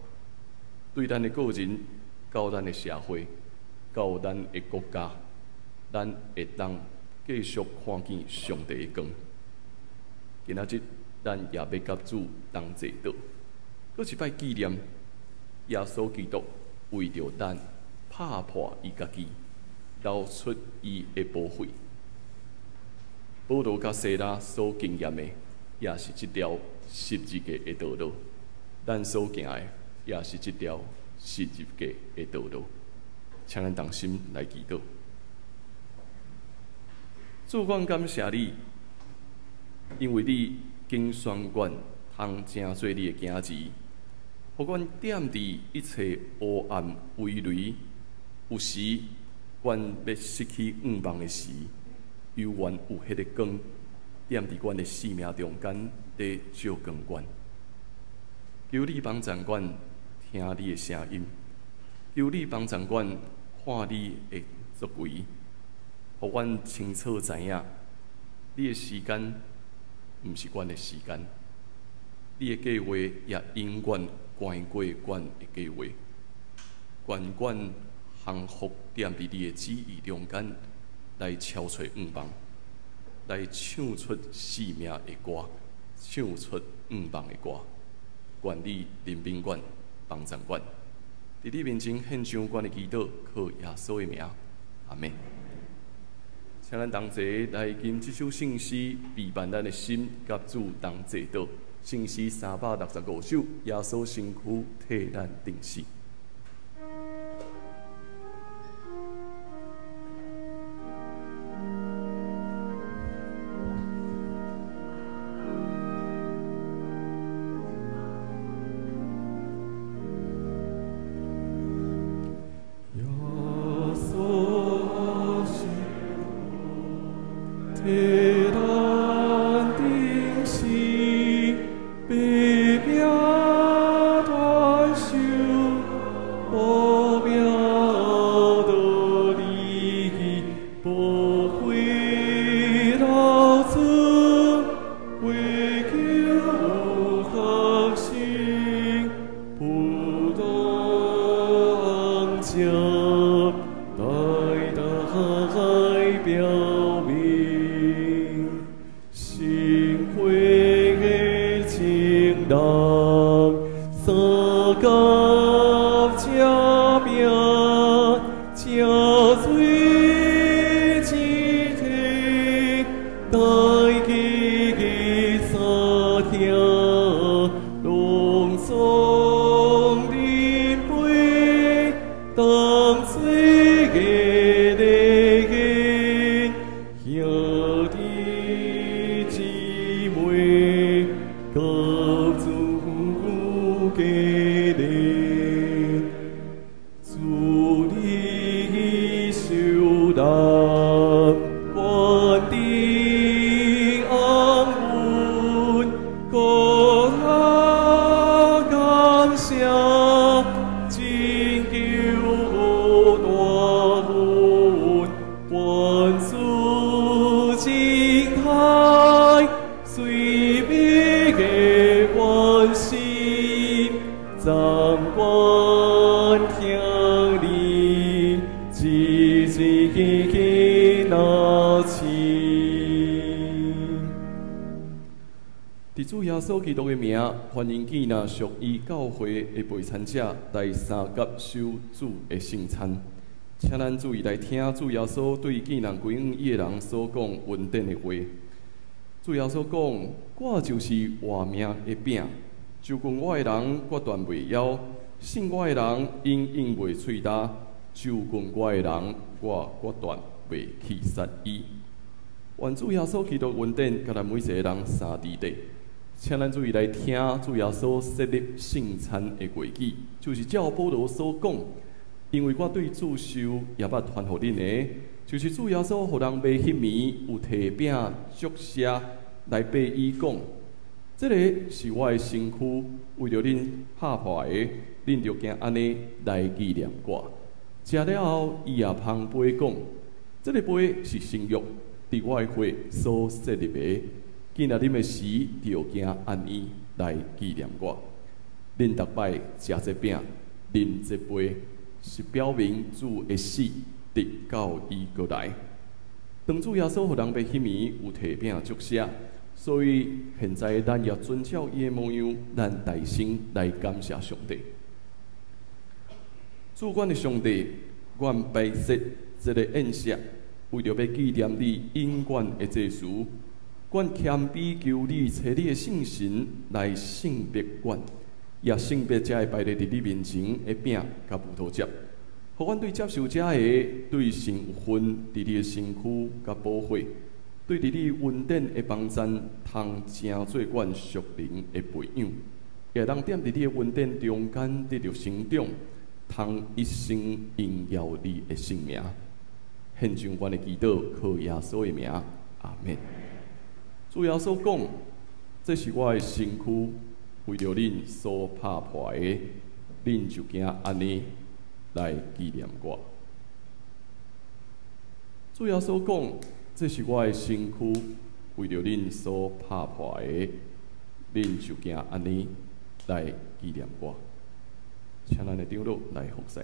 对咱的个人、到咱的社会、到咱的国家，咱会当继续看见上帝的光。今仔日，咱也要甲主同坐倒，搁一摆纪念耶稣基督为着咱拍破伊家己，流出伊的宝血。保罗甲西拉所经验的，也是这条十字架的道路；咱所行的，也是这条十字架的道路。请咱同心来祈祷。主，阮感谢你，因为你经选阮通成做你的囝子，互阮踮伫一切黑暗微雷，有时阮要失去愿望的时，犹原有迄个光踮伫阮的生命中间，在照光阮。求你帮助阮听你的声音，求你帮助阮看你的作为。互阮清楚知影，你的时间毋是阮的时间，你的计划也永远关过阮的计划。愿阮幸福踮伫你的旨意中间，来超找愿望，来唱出生命的歌，唱出愿望的歌。愿你怜悯阮，帮助阮，伫你面前献上阮的祈祷，靠耶稣的名，阿门。请咱同齐来吟这首圣诗，陪伴咱的心，甲主同坐倒。圣诗365首，耶稣身躯替咱定死。主耶稣基督的名，欢迎纪念属于教会的陪参者来参甲守主的圣餐。请咱注意来听主耶稣对纪念归往伊的人所讲恩典的话。主耶稣讲：“我就是活命的饼，就跟我的人决断袂枵，信我的人永远袂喙焦，就跟我的人我决断袂去杀伊。”愿主耶稣基督恩典，甲咱每一个人三伫地。请咱注意来听主耶稣设立圣餐的规矩，就是照保罗所讲，因为我对主受也捌传互恁的，就是主耶稣互人卖迄暝有摕饼祝谢来拜伊讲，这个是我的身躯，为着恁拍破的，恁就惊安尼来纪念我。食了后，伊也捧杯讲，这个杯是新约，伫我的血所设立的。今仔日的时，就惊安尼来纪念我。恁逐摆食这饼，啉这杯，是表明主的死，直到伊过来。当主耶稣互人被迄暝有摕饼祝谢，所以现在咱也遵照伊的模样，咱大声来感谢上帝。主管的上帝，阮摆设这个宴席，为着要纪念你永远的祭司。阮谦卑求你，找你的圣神来圣别阮，也圣别才会摆列伫你面前的饼甲葡萄汁，互阮对接受者的对神有份，伫你的身躯甲保护，对伫你恩典的帮赞，通成做阮属灵的培养，也通踮伫你的恩典中间得到成长。通一生荣耀你的性命，献上阮的祈祷，靠耶稣的名，阿门。主耶稣讲，这是我的身躯，为着恁所拍破的，恁就惊安尼来纪念我。主耶稣讲，这是我的身躯，为着恁所拍破的，恁就惊安尼来纪念我。请咱的长老来服侍。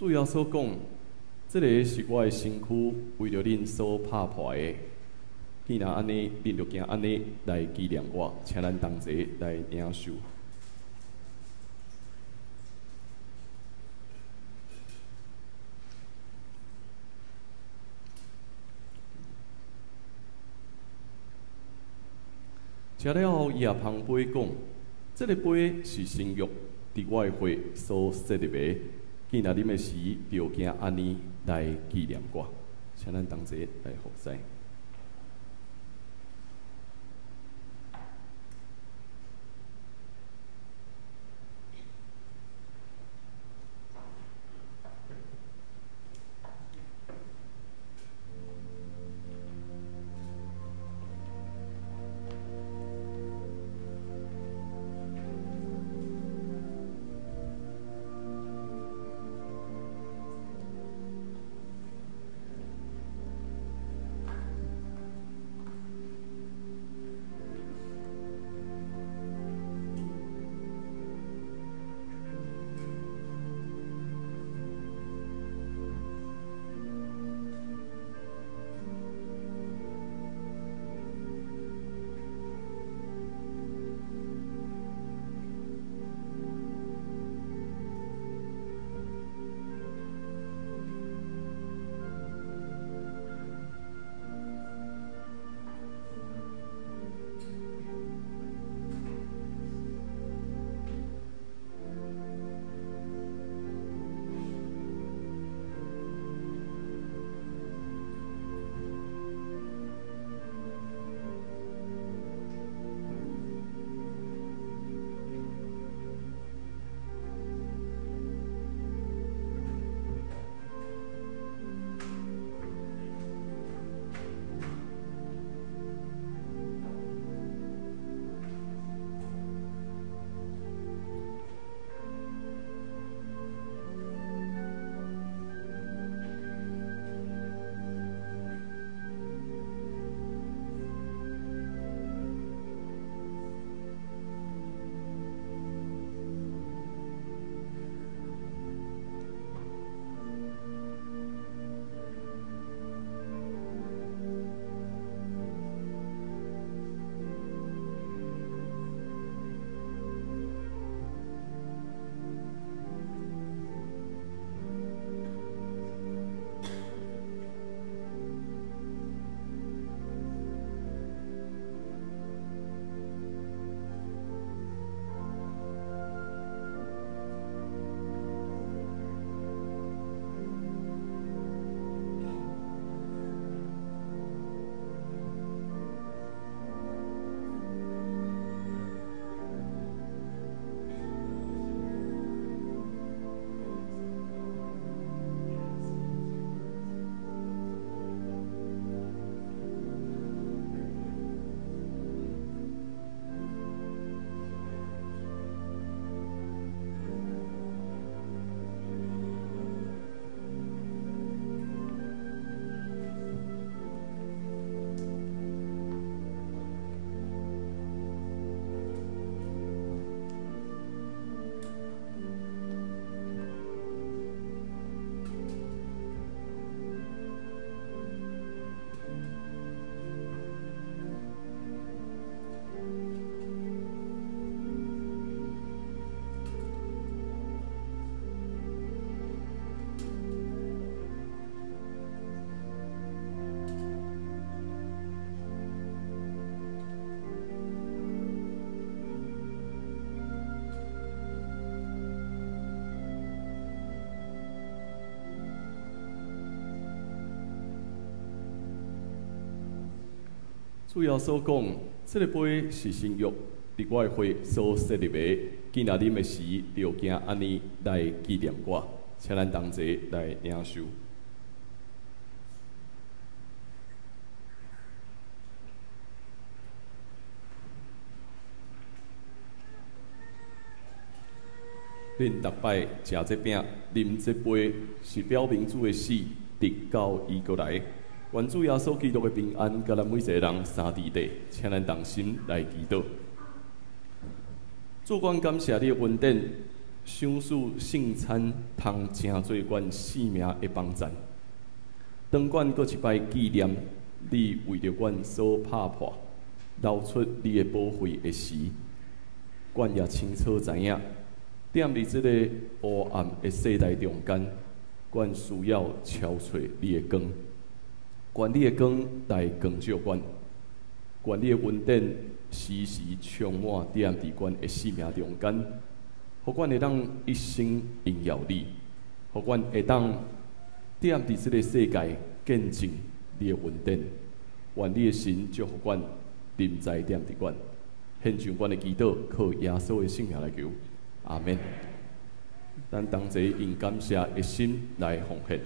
主要所讲，这个是我的身躯为着恁所拍破的。既然安尼，恁就行安尼来纪念我，请咱同齐来领受。食了后，伊也旁杯讲：这个杯是新约，伫我的血所设立的。既然啉的时，就行安尼来纪念我，请咱同齐来服侍。主要所讲，这个杯是新约，伫我的血所设立的。既然啉的时，就行安尼来纪念我，请咱同齐来领受。恁逐摆食这饼、啉这杯，是表明主的死，直到伊过来。愿主耶稣基督的平安，甲咱每一个人三伫地，请咱同心来祈祷。主，阮感谢你的恩典，赏赐圣餐，通真做阮性命的帮赞。当阮搁一摆纪念你为着阮所拍破、流出你的宝血的时，阮也清楚知影，踮伫即个黑暗的世代中间，阮需要超找你的光。愿你的光来光照阮，愿你的恩典时时充满踮伫阮的生命中间，互阮会当一生荣耀你，互阮会当踮伫即个世界见证你的恩典。愿你的神祝福阮，临在踮伫阮，献上阮的祈祷，靠耶稣的圣名来求，阿门。咱同齐用感谢的心来奉献。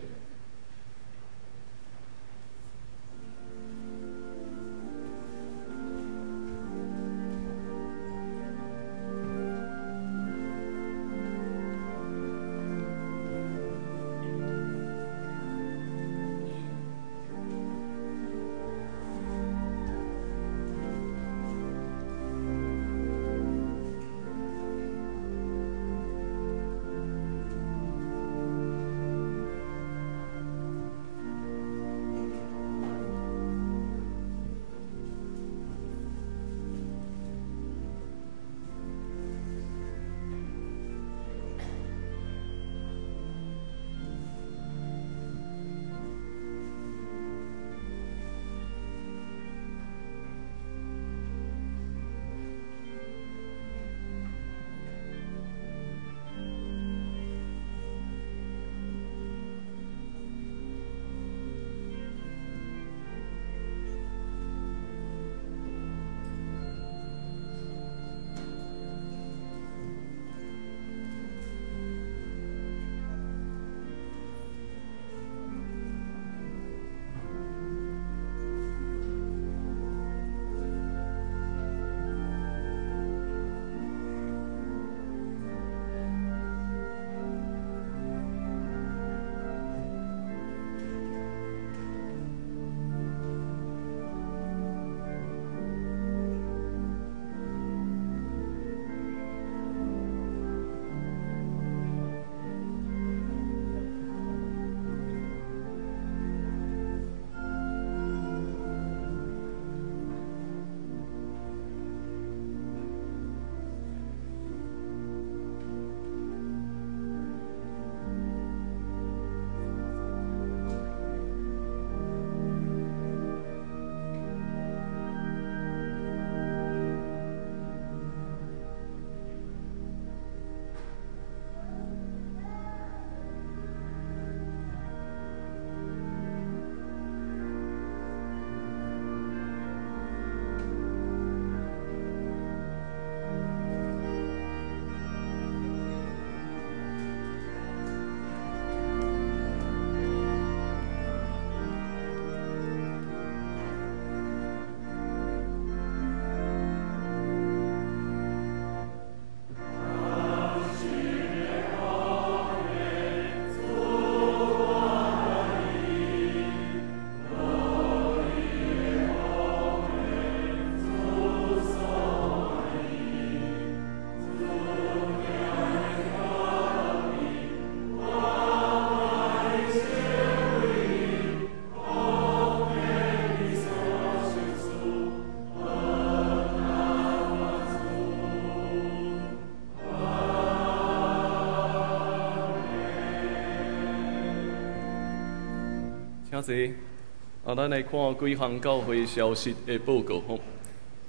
请坐。咱来看几项教会消息的报告吼。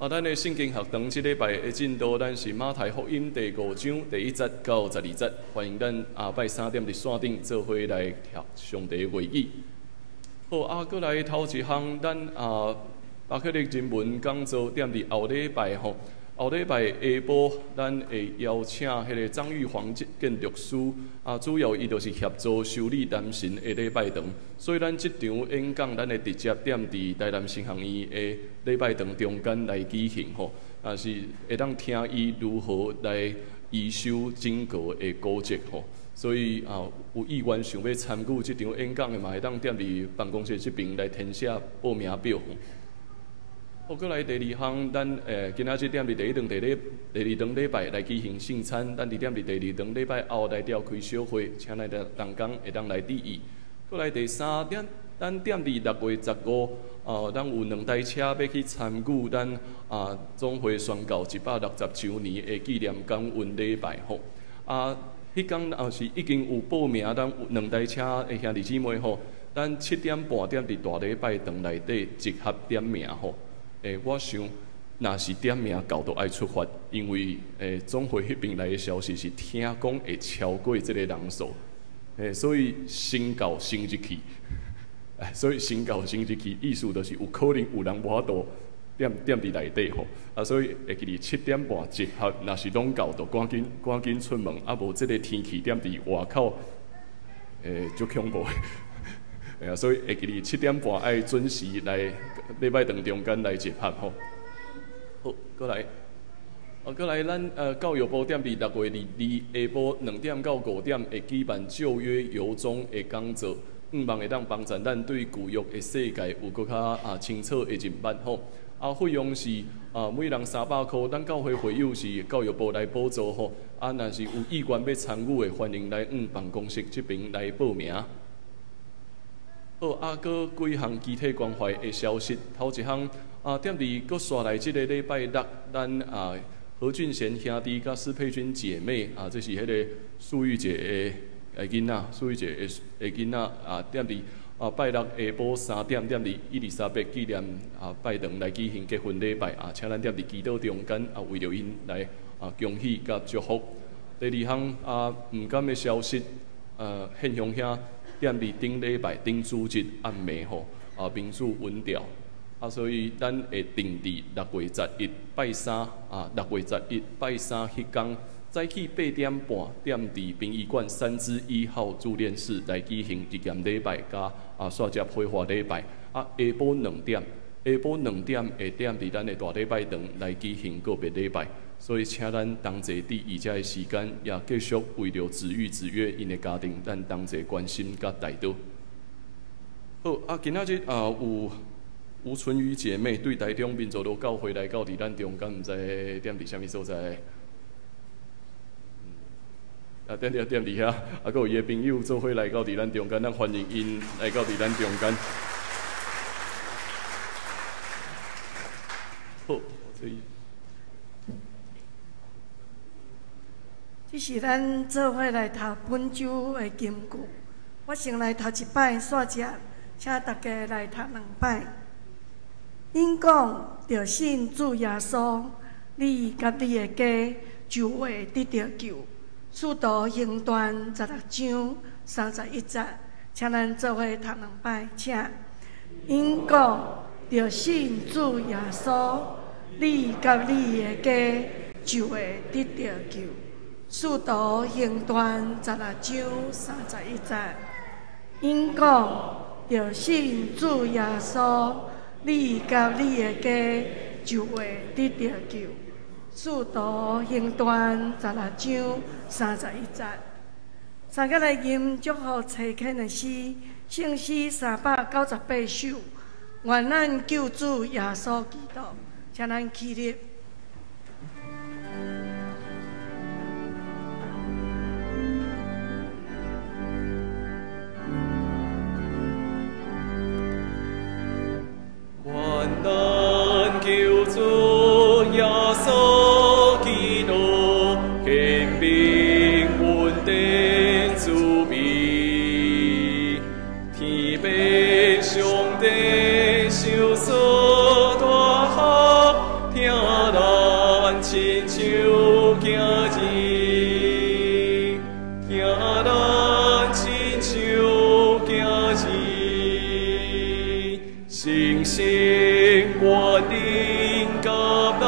咱的圣经学堂即礼拜的进度，咱是马太福音第5章第1节到12节，欢迎咱下摆3点伫线顶做伙来听上帝的话语。好，搁来头一项，咱巴克利人文讲座踮伫后礼拜吼。后礼拜下晡，咱会邀请迄个张玉煌建筑师，主要伊就是协助修理男神的礼拜堂，所以咱即场演讲，咱会直接踮伫台南神学院的礼拜堂中间来举行吼，是会当听伊如何来医修整个的古迹吼。所以有意愿想要参与即场演讲的嘛，会当踮伫办公室即边来填写报名表。好，过来第二项，咱今仔日踮伫第一堂、第二堂礼拜来举行圣餐，咱伫踮伫第二堂礼拜后来召开小会，请咱的同工会当来致意。过来第三点，咱踮伫6月15，咱有2台车要去参与咱总会宣告160周年的纪念感恩礼拜吼。迄天是已经有报名，咱有2台车的兄弟姊妹吼，咱7点半踮伫大礼拜堂内底集合点名吼。我想，若是点名到都爱出发，因为总会迄边来的消息是听讲会超过这个人数，所以先到先入去，所以先到先入去，意思就是有可能有人无法度踮伫内底吼，所以会记伫7点半集合，若是拢到，就赶紧出门，无这个天气踮伫外口，足恐怖的，所以会记伫7点半爱准时来。礼拜堂中间来集合吼，好，过来，过来，咱教育部踮伫6月22下晡2点到5点会举办旧约由衷的讲座，希望会当帮助咱对旧约的世界有搁较清楚的认捌吼。费用是每人300块，咱教会会友是教育部来补助吼。若是有意愿要参与的，欢迎来办公室这边来报名。好，搁几项具体关怀的消息。头一项踮伫搁刷来即个礼拜六，咱何俊贤兄弟甲施佩君姐妹这是迄个苏玉姐的囡仔，苏玉姐的囡仔踮伫拜六下晡3点踮伫伊丽莎白纪念拜堂来举行结婚礼拜请咱踮伫祈祷中间为着因来恭喜甲祝福。第二项毋甘的消息，现兄兄。踮伫顶礼拜顶主日暗暝吼，民主稳调，所以咱会定伫6月11拜36月11拜3迄天，早起8点半踮伫殡仪馆3之1号助念室来举行日验礼拜甲煞接火化礼拜，下晡2点会踮伫咱的大礼拜堂来举行告别礼拜。所以，请咱同齐伫以下的时间，也继续为着子玉子约因的家庭，咱同齐关心甲代祷。好，今仔日有吴春雨姐妹对台中民族路教会来到伫咱中间，毋知踮伫啥物所在？踮伫遐，搁有伊的朋友做伙来到伫咱中间，咱欢迎因来到伫咱中间。好，所以。这是咱做伙来读本周的金句。我先来读一摆，煞接请大家来读2摆。因讲着信主耶稣，你甲你的家就会得到救。使徒行传16章31节，请咱做伙读2摆，请。因讲着信主耶稣，你甲你的家就会得到救。使徒行传16章31节，因讲着信主耶稣，你甲你的家就会得到救。使徒行传16章31节，三个来吟祝福册签的诗，圣诗398首，愿咱救主耶稣基督，请咱起立。咱救主耶稣基督，显明稳定慈悲，天父上帝受所大福，听咱亲像囝儿，听咱亲像囝儿，星星。我定甲咱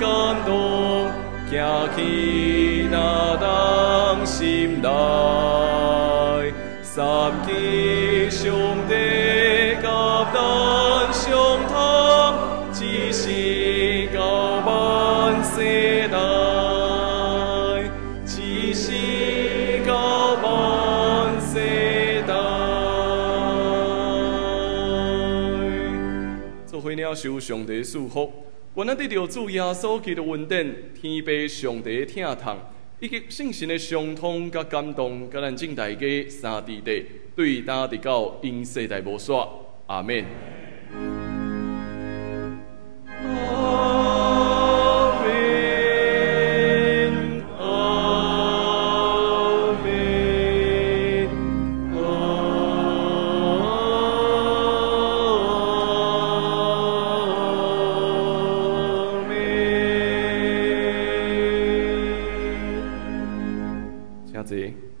感动，行去那咱心内，三基上帝甲咱相通，只是到万世代，只是到万世代。做伙了受上帝祝福，愿咱得到主耶稣基督恩典、天父上帝疼痛，以及圣神的相通甲感动，甲咱正大家三地地对打直到因世代无煞。阿免。请坐。